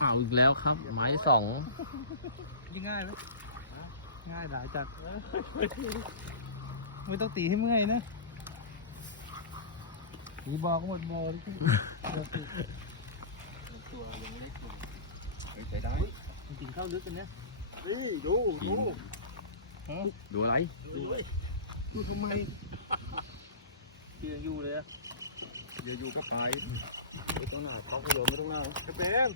เอาอีกแล้วครับ ไม้สอง ยิ่งง่ายไหมง่ายหลายจัดไม่ต้องตีให้เมื่อยนะตีบอกหมดโมดิตัวยังเล็กอยู่ใช้ได้จริงๆเข้าลึกกันเนี่ยนี่ดู ดูอะไร ดูทำไมเกียงอยู่เลยอะ เดี๋ยวอยู่ก็ไป ไม่ต้องหนาเขาโยนไม่ต้องหนาเต็ม